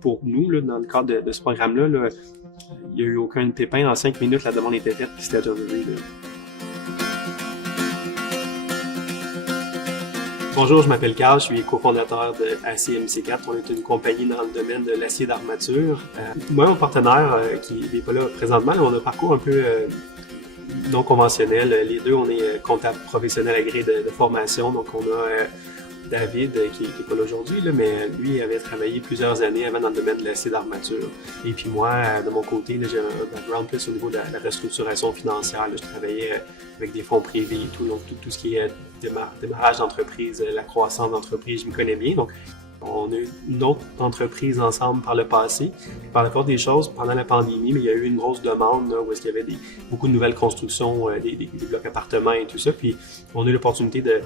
Pour nous, là, dans le cadre de ce programme-là, là, il n'y a eu aucun pépin. En 5 minutes, la demande était faite puis c'était autorisé. Bonjour, je m'appelle Carl, je suis cofondateur de ACMC4. On est une compagnie dans le domaine de l'acier d'armature. Moi, mon partenaire, qui n'est pas là présentement, on a un parcours un peu non conventionnel. Les deux, on est comptable professionnel agréé de formation. Donc, on a David, qui n'est pas là aujourd'hui, mais lui avait travaillé plusieurs années avant dans le domaine de l'acier d'armature. Et puis moi, de mon côté, j'ai un background plus au niveau de la restructuration financière. Je travaillais avec des fonds privés et tout, donc tout ce qui est démarrage d'entreprise, la croissance d'entreprise, je me connais bien. Donc, on a eu une autre entreprise ensemble par le passé. Par la force des choses, pendant la pandémie, mais il y a eu une grosse demande là, où est-ce qu'il y avait beaucoup de nouvelles constructions, des blocs appartements et tout ça. Puis on a eu l'opportunité de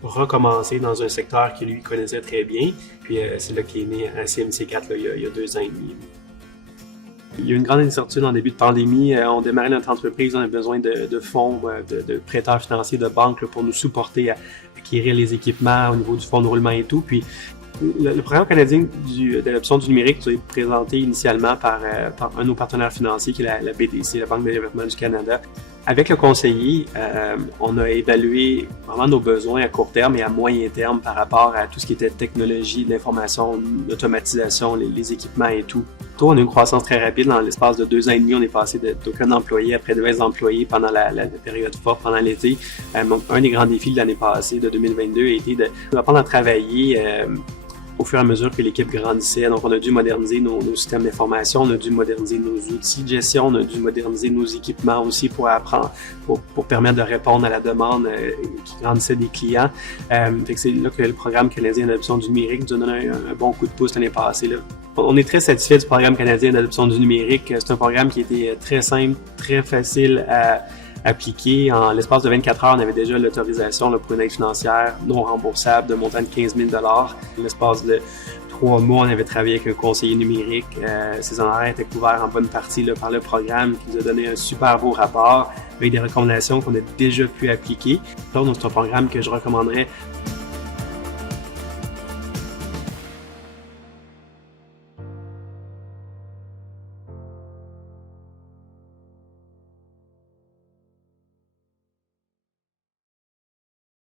recommencer dans un secteur qu'il lui connaissait très bien. Puis c'est là qu'est né ACMC4 là, il y a 2 ans et demi. Il y a eu une grande incertitude en début de pandémie. On démarrait notre entreprise, on avait besoin de fonds, de prêteurs financiers, de banques là, pour nous supporter à acquérir les équipements au niveau du fonds de roulement et tout. Puis le programme canadien d'adoption du numérique a été présenté initialement par un de nos partenaires financiers qui est la BDC, la Banque de développement du Canada. Avec le conseiller, on a évalué vraiment nos besoins à court terme et à moyen terme par rapport à tout ce qui était technologie, l'information, l'automatisation, les équipements et tout. On a eu une croissance très rapide. Dans l'espace de 2 ans et demi, on est passé d'aucun employé à près de 20 employés pendant la période forte, pendant l'été. Donc, un des grands défis de l'année passée, de 2022, a été d'apprendre à travailler au fur et à mesure que l'équipe grandissait. Donc, on a dû moderniser nos systèmes d'information, on a dû moderniser nos outils de gestion, on a dû moderniser nos équipements aussi pour apprendre, pour permettre de répondre à la demande qui grandissait des clients. Fait que c'est là que le programme canadien d'adoption du numérique nous a donné un bon coup de pouce l'année passée. Là. On est très satisfait du programme canadien d'adoption du numérique. C'est un programme qui était très simple, très facile à appliquer. En l'espace de 24 heures, on avait déjà l'autorisation pour une aide financière non remboursable de montant de 15 000 $. En l'espace de 3 mois, on avait travaillé avec un conseiller numérique. Ces honoraires étaient couverts en bonne partie là, par le programme qui nous a donné un super beau rapport avec des recommandations qu'on a déjà pu appliquer. Donc, c'est un programme que je recommanderais